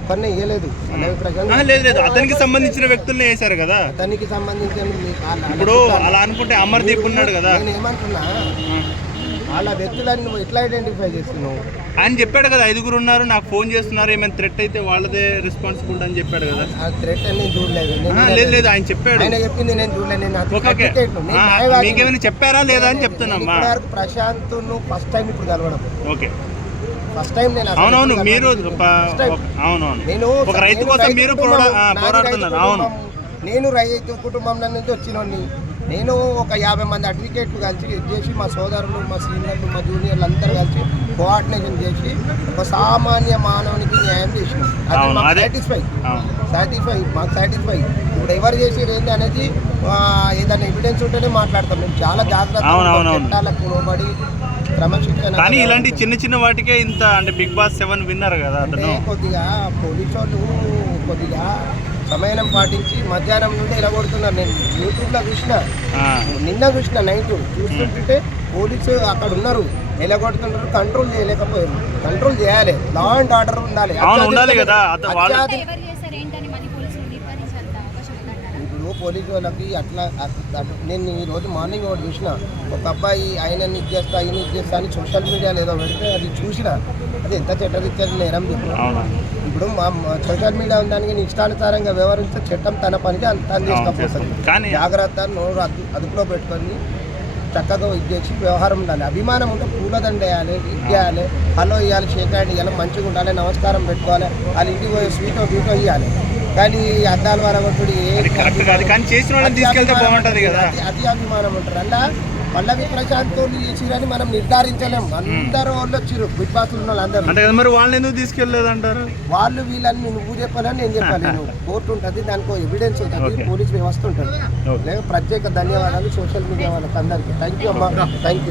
ఒక్కరినే ఇవ్వలేదు. లేదు అతనికి సంబంధించిన వ్యక్తులనే వేశారు కదా. అతనికి సంబంధించిన ఇప్పుడు అలా అనుకుంటే అమర్దీప్ ఉన్నాడు కదా. నేను ఏమంటున్నా, వాళ్ళ వ్యక్తులని నువ్వు ఎట్లా ఐడెంటిఫై చేస్తున్నావు? ఆయన చెప్పాడు కదా 5 ఉన్నారు, నాకు ఫోన్ చేస్తున్నారు, ఏమైనా థ్రెట్ అయితే వాళ్ళదే రెస్పాన్సిబిలిటీ అని చెప్పాడు కదా. థ్రెట్ అని నేను చూడలేదు. లేదు ఆయన చెప్పాడు. ఆయన చెప్పింది నేను చూడలేదు. మీకేమైనా చెప్పారా లేదా అని చెప్తున్నామ్మా. ప్రశాంత్ నువ్వు ఫస్ట్ టైం ఇప్పుడు కలవడం. ఓకే ఫస్ట్ టైం నేను అవునవును మీరు అవునవును నేను ఒక రైతు కోసం మీరు పోరాడుతున్నారు. అవును నేను రైతు కుటుంబం నుంచి వచ్చినోడిని. నేను ఒక 50 మంది అడ్వకేట్లు కలిసి చేసి మా సోదరులు, మా సీనియర్లు, మా జూనియర్లు అందరూ కలిసి కోఆర్డినేషన్ చేసి ఒక సామాన్య మానవునికి న్యాయం చేసినాం. అది సాటిస్ఫై మాకు సాటిస్ఫై. ఇప్పుడు ఎవరు చేసేది ఏంటి అనేది ఏదైనా ఎవిడెన్స్ ఉంటేనే మాట్లాడతాం. మేము చాలా జాగ్రత్తలకు లోబడి క్రమశిక్షణ. కానీ ఇలాంటి చిన్న చిన్న వాటికే ఇంత అంటే బిగ్ బాస్ 7 విన్నర్ కదా. అంటే కొద్దిగా పోలీసు వాళ్ళు కొద్దిగా సమయం పాటించి మధ్యాహ్నం నుండి ఇలా కొడుతున్నారు. నేను యూట్యూబ్లో నిన్న చూసిన నైట్ చూస్తుంటే పోలీసు అక్కడ ఉన్నారు, ఎలా కొడుతున్నారు, కంట్రోల్ చేయలేకపోయారు. కంట్రోల్ చేయాలి, లా అండ్ ఆర్డర్ ఉండాలి కదా. ఇప్పుడు పోలీసు వాళ్ళకి అట్లా నేను ఈరోజు మార్నింగ్ ఒకటి చూసిన, ఒక అబ్బాయి ఆయనని ఇచ్చేస్తా ఈయన ఇచ్చేస్తా అని సోషల్ మీడియాలో ఏదో పెడితే అది చూసిన, అది ఎంత చట్టరీత్యా నేరం చెప్పిన. ఇప్పుడు మా సోషల్ మీడియా ఉందానికి ఇష్టానుసారంగా వ్యవహరిస్తే చట్టం తన పనికి అంత తీసుకపోతుంది. జాగ్రత్త నోరు అదుపులో పెట్టుకొని చక్కగా ఇది చేసి వ్యవహారం ఉండాలి. అభిమానం ఉంటే పూలదండ వేయాలి, ఇది చేయాలి, హలో ఇవ్వాలి, షేక్ హ్యాండ్ ఇవ్వాలి, మంచిగా ఉండాలి, నమస్కారం పెట్టుకోవాలి, వాళ్ళ ఇంటికి పోయి స్వీటో ఇవ్వాలి. కానీ అద్దాల వరగొట్టుడు అది అభిమానం ఉంటారు. అలా పల్లవి ప్రశాంత్ చేసిరని మనం నిర్ధారించలేము. అందరూ వాళ్ళు వచ్చిర్రు, బిగ్ బాస్ ఉన్న వాళ్ళందరూ. వాళ్ళని ఎందుకు తీసుకెళ్లేదంటారు? వాళ్ళు వీళ్ళని నువ్వు చెప్పాలని నేను చెప్పాలి. కోర్టు ఉంటుంది, దానికి ఎవిడెన్స్ ఉంటుంది, పోలీస్ వ్యవస్థ ఉంటుంది. ప్రత్యేక ధన్యవాదాలు సోషల్ మీడియా వాళ్ళకి అందరికీ. థ్యాంక్ యూ అమ్మా, థ్యాంక్ యూ.